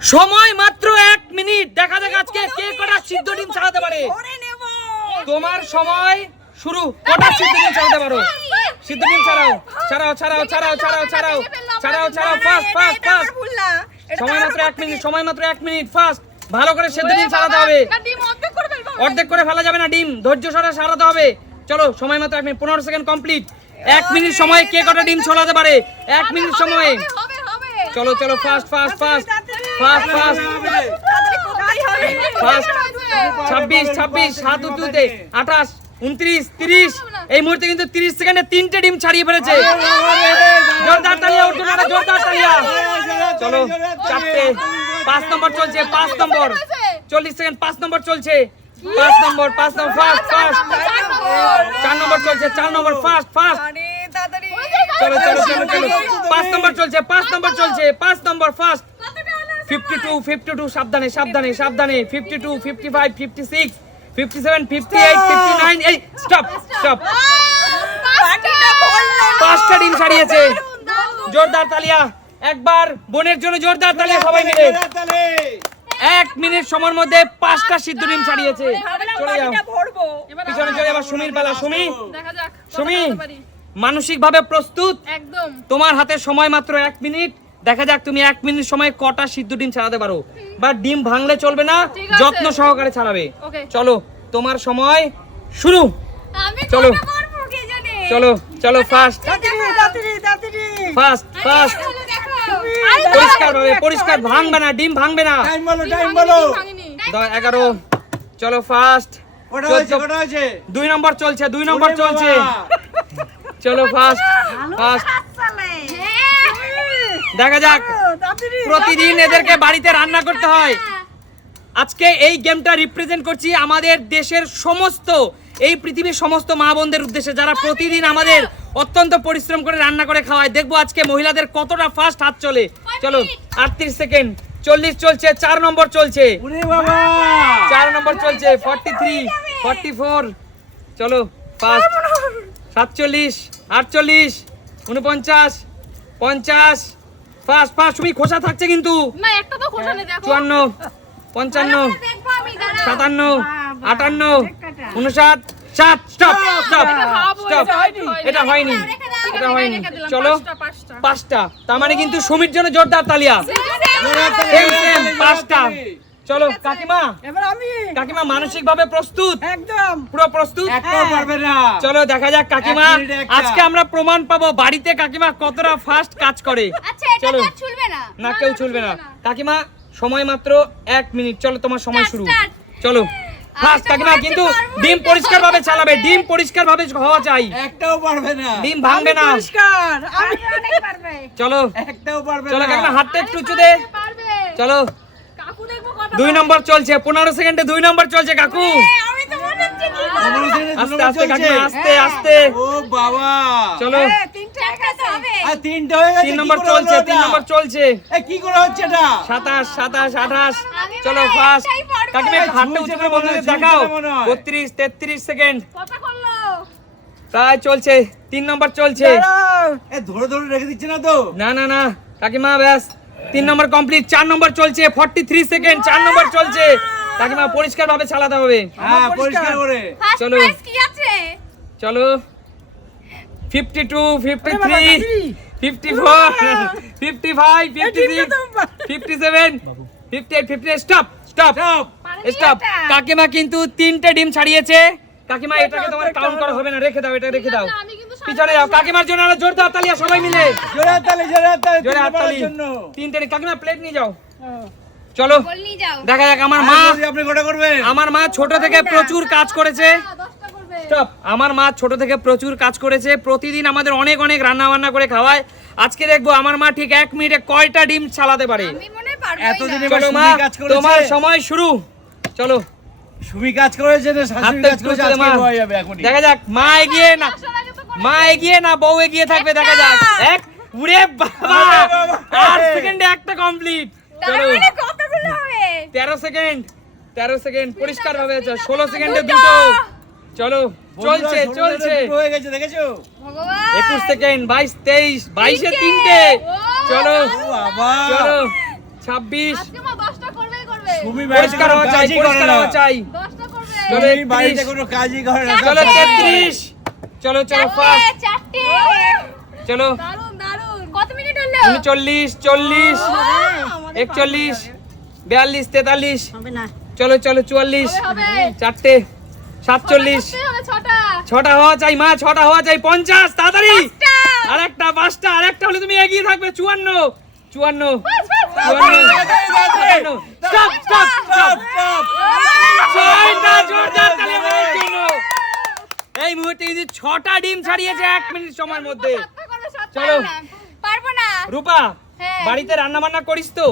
সময় মাত্র এক মিনিট। দেখা যাক আজকে কে কটা সিদ্ধ ডিম ছাড়াতে পারে? তোমার সময় শুরু। কটা সিদ্ধ ডিম ছাড়াতে পারো? সিদ্ধ ডিম ছাড়াও ছাড়াও ছাড়াও ছাড়াও ছাড়াও ছাড়াও ছাড়াও ছাড়াও ফাস্ট ফাস্ট ফাস্ট সময় মাত্র এক মিনিট সময় মাত্র এক মিনিট ফাস্ট ভালো করে সেদ্ধ ডিম ছাড়াতে হবে। অর্ধেক করে ফেলা যাবে না ডিম ধৈর্য সরা সারাতে হবে। চলো সময় মাত্র এক মিনিট পনেরো সেকেন্ড কমপ্লিট। এক মিনিট সময় কে কটা ডিম ছড়াতে পারে? এক মিনিট সময়ে। চলো চলো fast fast fast fast fast. Fast. ছাব্বিশ ছাব্বিশ সাত উঁচুতে আঠাশ উনত্রিশ তিরিশ। এই মুহূর্তে কিন্তু তিরিশ সেকেন্ডে তিনটে ডিম ছাড়িয়ে ফেলেছে। জোরদার তালিয়া একটা জোরদার তালিয়া। চলো চারটে। পাঁচ নম্বর চলছে পাঁচ নম্বর। চল্লিশ সেকেন্ড পাঁচ নম্বর চলছে। পাঁচ নম্বর পাঁচ নম্বর ফাস্ট ফাস্ট। চার নম্বর চলছে চার নম্বর আরে, তাড়াতাড়ি। চলো চলো চলো চলো। পাঁচ নম্বর চলছে পাঁচ নম্বর চলছে পাঁচ number first fifty two fifty two সাবধানে সাবধানে সাবধানে fifty two fifty five fifty six fifty seven fifty eight fifty nine এই স্টপ স্টপ পাঁচটা ডিম ছাড়িয়েছে। জোরদার তালিয়া একবার বোনের জন্য জোরদার তালিয়া সবাই মিলে। এক মিনিট সময়ের মধ্যে পাঁচটা সিদ্ধ ডিম ছাড়িয়েছে। চলে যাও। পিছনে চলে যাবার সুমির পালা। সুমি সুমি মানসিক ভাবে প্রস্তুত? একদম। তোমার হাতে সময় মাত্র এক মিনিট। দেখা যাক তুমি এক মিনিট সময় কটা সিদ্ধ ডিম ছাড়াতে পারো। বা ডিম ভাঙলে চলবে না যত্ন সহকারে ছাড়াবে। চলো তোমার সময় শুরু। চলো। চলো চলো চলো দেখো আরে পরিষ্কার ভাবে পরিষ্কার ভাঙবে না ডিম ভাঙবে না। টাইম বলো টাইম বলো। ডিম ভাঙিনি। দ- এগারো। চলো ফাস্ট ওটা হয়েছে ওটা হয়েছে। দুই নম্বর চলছে দুই নম্বর চলছে। চলো ফাস্ট ফাস্ট হাত চালে। দেখা যাক। প্রতিদিন এদেরকে বাড়িতে রান্না করতে হয়। আজকে এই গেমটা রিপ্রেজেন্ট করছি আমাদের দেশের সমস্ত এই পৃথিবীর সমস্ত মা বোনদের উদ্দেশ্যে যারা প্রতিদিন আমাদের অত্যন্ত পরিশ্রম করে রান্না করে খাওয়ায়। দেখব আজকে মহিলাদের কতটা ফাস্ট হাত চলে। চলো আটত্রিশ সেকেন্ড চল্লিশ চলছে চার নম্বর চলছে। চার নম্বর চলছে ফর্টি থ্রি ফর্টি ফোর চলো ফাস্ট সাতচল্লিশ আটচল্লিশ উনপঞ্চাশ পঞ্চাশ পাঁচ পাঁচ তুমি খোসা থাকছে কিন্তু। চুয়ান্ন পঞ্চান্ন সাতান্ন আটান্ন নেই দেখো সাত স্টপ স্টপ স্টপ এটা হয়নি। এটা হয়নি। চলো। পাঁচটা তার মানে কিন্তু সুমির জন্য জোরদার তালিয়া। পাঁচটা। চলো কাকিমা। এবার আমি। কাকিমা মানসিক ভাবে প্রস্তুত? একদম। পুরো প্রস্তুত? একটাও পারবে না। চলো দেখা যাক কাকিমা। আজকে আমরা প্রমাণ পাবো বাড়িতে কাকিমা কতটা ফাস্ট কাজ করে। আচ্ছা চলো। না? না কেউ চলবে না। কাকিমা সময় মাত্র এক মিনিট। চলো তোমার সময় শুরু। চলো। ফাস্ট কাকিমা কিন্তু ডিম পরিষ্কার ভাবে চালাবে। ডিম পরিষ্কার ভাবে হওয়া চাই। একটাও পারবে না। ডিম ভাঙবে না। পরিষ্কার। আমি অনেক পারবে। চলো। একটাও পারবে চলো কাকিমা হাতটা একটু উঁচু দে চলো। কাকু দেখব কটা দুই নম্বর চলছে পনেরো সেকেন্ডে দুই নম্বর চলছে কাকু। আমি তো মনে হচ্ছে কি পনেরো সেকেন্ডে দু আস্তে আস্তে চলছে। আস্তে আস্তে। ও বাবা। চলো। গেছে। আর তিনটে হয়ে গেছে তিন নম্বর চলছে তিন নম্বর চলছে। কি করে হচ্ছে এটা? সাতাশ সাতাশ আঠাশ। চলো ফাস্ট একটাই পারব। কাকিমা হাতটা উঁচু করে বন্ধুদের দেখাও। বত্রিশ তেত্রিশ সেকেন্ড। প্রায় চলছে তিন নম্বর চলছে। ধরে ধরে রেখে দিচ্ছে না তো? না না না। কাকিমা ব্যাস। তিন নম্বর কমপ্লিট চার নম্বর চলছে ফর্টি থ্রি সেকেন্ড চার নম্বর চলছে। কাকিমা পরিষ্কার ভাবে চালাতে হবে। হ্যাঁ পরিষ্কার। করে চলো। চলো। Fifty two fifty three fifty four fifty five fifty six fifty seven fifty eight fifty stop stop stop কাকিমা কিন্তু তিনটে ডিম ছাড়িয়েছে। কাকিমা এটাকে তোমার কাউন্ট করা হবে না রেখে দাও এটা রেখে দাও। পিছনে যাও। কাকিমার জন্য আরও জোরদার সবাই মিলে। তালি তালি তালি। তিনটে প্লেট নিয়ে যাও। চলো। দেখা যাক আমার মা আপনি গোটা আমার মা ছোট থেকে প্রচুর কাজ করেছে। আমার মা ছোট থেকে প্রচুর কাজ করেছে। প্রতিদিন আমাদের অনেক অনেক রান্না বান্না করে খাওয়ায়। আজকে দেখব আমার মা ঠিক এক মিনিটে কয়টা ডিম চালাতে পারে। তোমার সময় শুরু। চলো। সুমি কাজ করেছে দেখা যাক মা এগিয়ে না মা এগিয়ে না বউ এগিয়ে থাকবে দেখা যাক। এক উড়ে বাবা! আট সেকেন্ডে একটা কমপ্লিট তেরো সেকেন্ড তেরো সেকেন্ড পরিষ্কার ভাবে ষোলো সেকেন্ডে দুটো। চলো চলছে চলছে। হয়ে গেছে দেখেছ? একুশ সেকেন্ড বাইশ তেইশ বাইশে তিনটে! চলো। বাবা! চলো। ছাব্বিশ। পরিষ্কার হওয়া চাই পরিষ্কার হওয়া চাই। চলো তেত্রিশ। চলো চলো চলো। দারুণ দারুণ কত মিনিট হলো? উনচল্লিশ চল্লিশ একচল্লিশ বিয়াল্লিশ তেতাল্লিশ। চলো চলো চুয়াল্লিশ। চারটে সাতচল্লিশ। ছটা হওয়া চাই মা ছটা হওয়া চাই পঞ্চাশ তাড়াতাড়ি। আর একটা পাঁচটা আর একটা হলে তুমি এগিয়ে থাকবে চুয়ান্ন চুয়ান্ন। চুয়ান্ন। এই মুহূর্তে কিন্তু ছটা ডিম ছাড়িয়েছে এক মিনিট সময়ের মধ্যে। চলো। পারব না। রূপা হ্যাঁ। বাড়িতে রান্না বান্না করিস তো?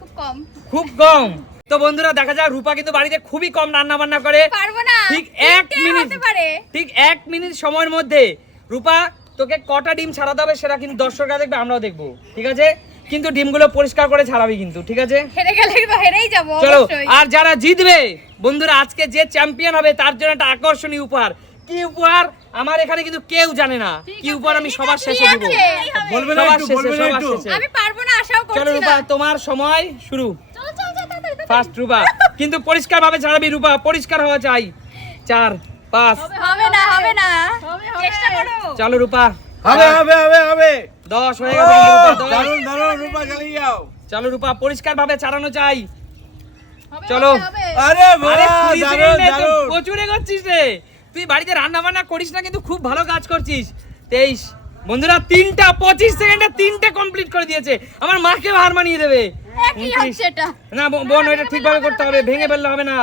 খুব কম। খুব কম। তো বন্ধুরা দেখা যায় রূপা কিন্তু বাড়িতে খুবই কম রান্না বান্না করে। পারব না। ঠিক এক মিনিট। হতে পারে? ঠিক এক মিনিট সময়ের মধ্যে। রূপা তোকে কটা ডিম ছাড়াতে হবে সেটা কিন্তু দর্শকরা দেখবে আমরাও দেখব। ঠিক আছে? কিন্তু ডিমগুলো পরিষ্কার করে ছাড়াবি কিন্তু ঠিক আছে? হেরে গেলে হেরেই যাব চলো আর যারা জিতবে বন্ধুরা আজকে যে চ্যাম্পিয়ন হবে তার জন্য একটা আকর্ষণীয় উপহার। কি উপহার আমার এখানে কিন্তু কেউ জানে না। কি উপহার আমি সবার শেষে দিব। আছে? বলবে না একটু শেষে বলবে না একটু। আমি পারব না আশাও চলো রূপা তোমার সময় শুরু। চলো চলো চলো তাড়াতাড়ি, তাড়াতাড়ি। ফার্স্ট রূপা। কিন্তু পরিষ্কার ভাবে ছাড়াবি রূপা পরিষ্কার হওয়া চাই। চার পাঁচ। হবে না হবে না। চেষ্টা করো। চলো রূপা। হবে হবে হবে হবে। দশ হয়ে গেছে দারুণ দারুণ রূপা চালিয়ে যাও। চলো রূপা পরিষ্কার ভাবে ছাড়ানো চাই চলো। হবে, হবে। আরে আরে দারুণ দারুণ প্রচুর এগোচ্ছিস রে। তুই বাড়িতে রান্না বান্না করিস না কিন্তু খুব ভালো কাজ করছিস। তেইশ। বন্ধুরা তিনটা পঁচিশ সেকেন্ডে তিনটে কমপ্লিট করে দিয়েছে। আমার মাকে হার মানিয়ে দেবে। না বোন এটা ঠিকভাবে করতে হবে। ভেঙে ফেললে হবে না।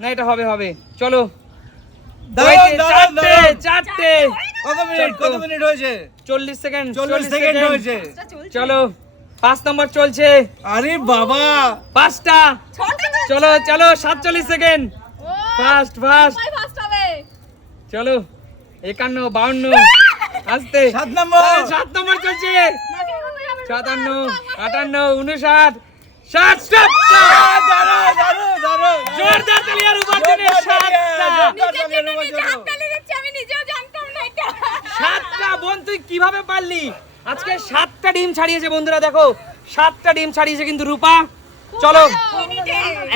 না এটা হবে হবে। চলো। চল্লিশ সেকেন্ড চল্লিশ সেকেন্ড হয়েছে। চলো। পাঁচ নম্বর চলছে। আরে বাবা। পাঁচটা। চলো চলো সাতচল্লিশ সেকেন্ড। ও ফার্স্ট ফার্স্ট সবাই ফার্স্ট হবে চলো একান্ন বাউন্ন আস্তে। সাত নম্বর। সাত নম্বর চলছে। সাতান্ন আটান্ন উনষাট ষাট জোরদার তালি আর। সাতটা বোন তুই কীভাবে পারলি? আজকে সাতটা ডিম ছাড়িয়েছে বন্ধুরা দেখো। সাতটা ডিম ছাড়িয়েছে কিন্তু রূপা। চলো।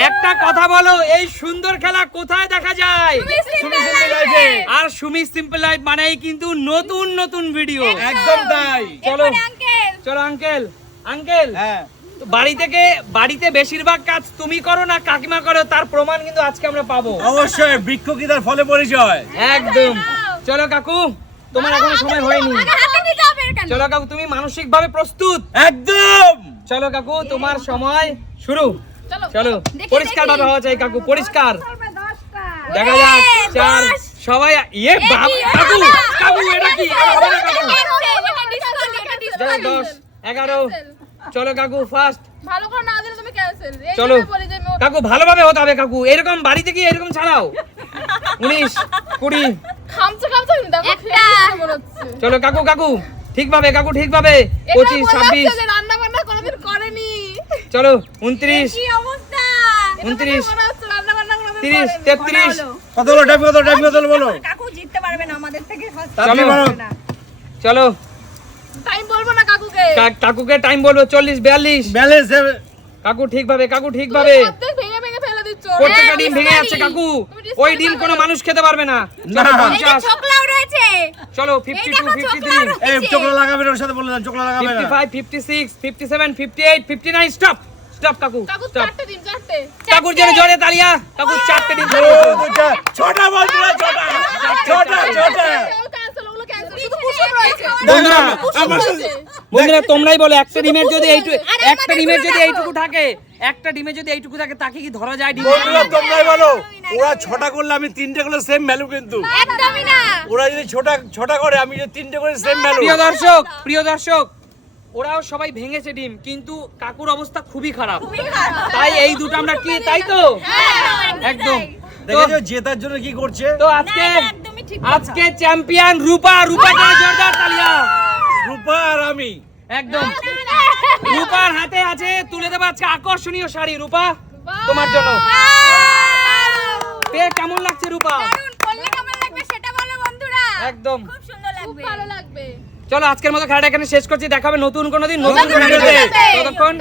একটা কথা বলো এই সুন্দর খেলা কোথায় দেখা যায়? আর সুমি সিম্পল লাইফ মানেই কিন্তু নতুন নতুন ভিডিও। একদম। তাই। চলো। চলো আঙ্কেল। আঙ্কেল হ্যাঁ। বাড়ি থেকে বাড়িতে বেশিরভাগ কাজ তুমি করো না কাকিমা করো তার প্রমাণ কিন্তু আজকে আমরা পাবো। অবশ্যই বৃক্ষ কি তার ফলে পরিচয়। একদম। চলো কাকু তোমার এখনও সময় হয়নি? চলো কাকু তুমি মানসিক ভাবে প্রস্তুত। একদম। চলো কাকু তোমার সময় শুরু। চলো চলো। পরিষ্কার ভাবে হওয়া চাই কাকু পরিষ্কার। দেখা যাক চার সবাই ইয়ে এ বাপ কাকু কাকু এটা কি। দশ এগারো। চলো কাকু ফার্স্ট ভালো করে না দিলে তুমি ক্যান্সেল চলো। কাকু ভালোভাবে হতে হবে কাকু। এরকম বাড়িতে কি এরকম ছাড়াও। উনিশ কুড়ি। চলো কাকু কাকু। ঠিকভাবে কাকু ঠিকভাবে। পঁচিশ ছাব্বিশ রান্না বান্না কোনোদিন করেনি চলো উনত্রিশ উনত্রিশ, তিরিশ। তেত্রিশ। কত বলো টাইম কত? টাইম কত? বলো। কাকু জিততে পারবে না আমাদের থেকে চলো। বলো চলো। টাইম বলব না কাকুকে। কাকুকে টাইম বলব চল্লিশ বিয়াল্লিশ। বিয়াল্লিশ কাকু ঠিকভাবে কাকু ঠিক ঠিকভাবে তুমি অর্ধেক ভেঙে ভেঙে ফেলে দিচ্ছ প্রত্যেকটা ডিম ভেঙে যাচ্ছে কাকু। ওই ডিম। কোনো মানুষ খেতে পারবে না। ছোকলাও রয়েছে। চলো এই ফিফটি টু দেখো ফিফটি ছোকলাও থ্রি এই রয়েছে। চোখলা লাগাবে ওর সাথে বলে দেন চোখলা লাগাবে ফিফটি না। Five fifty six fifty seven fifty eight fifty nine stop stop কাকু কাকু স্টপ কাকুর জন্য জোরে তালিয়া কাকু চারটে ডিম। ছটা বলছো না ছটা ছটা ছটা। বন্ধুরা। বন্ধুরা তোমরাই বলো একটা ডিমের যদি এইটুকু একটা ডিমের যদি এইটুকু থাকে একটা ডিমে যদি এইটুকু থাকে তাকে কি ধরা যায় ডিম? বন্ধুরা তোমরাই বলো ওরা ছটা করলে আমি তিনটে করলে সেম ভ্যালু কিন্তু। একদমই না। ওরা যদি ছটা ছটা করে আমি যদি তিনটে করে সেম ভ্যালু প্রিয় দর্শক প্রিয় দর্শক ওরাও সবাই ভেঙেছে ডিম কিন্তু কাকুর অবস্থা খুবই খারাপ। তাই এই দুটো আমরা কি তাই তো? একদম। দেখেছ জেতার জন্য কি করছে। তো আজকে আজকে চ্যাম্পিয়ন রূপা রূপা জোরদার তালিয়া। রূপা আর আমি। একদম। রূপার হাতে আছে তুলে দেবো আজকে আকর্ষণীয় শাড়ি। রূপা তোমার জন্য। পেয়ে কেমন লাগছে রূপা? দারুণ! করলে কেমন লাগবে সেটা বলো বন্ধুরা। একদম। খুব সুন্দর লাগবে। খুব ভালো লাগবে। চলো আজকের মতো খেলাটা এখানে শেষ করছি। দেখাবে নতুন কোনো দিন নতুন ভিডিওতে। ততক্ষণ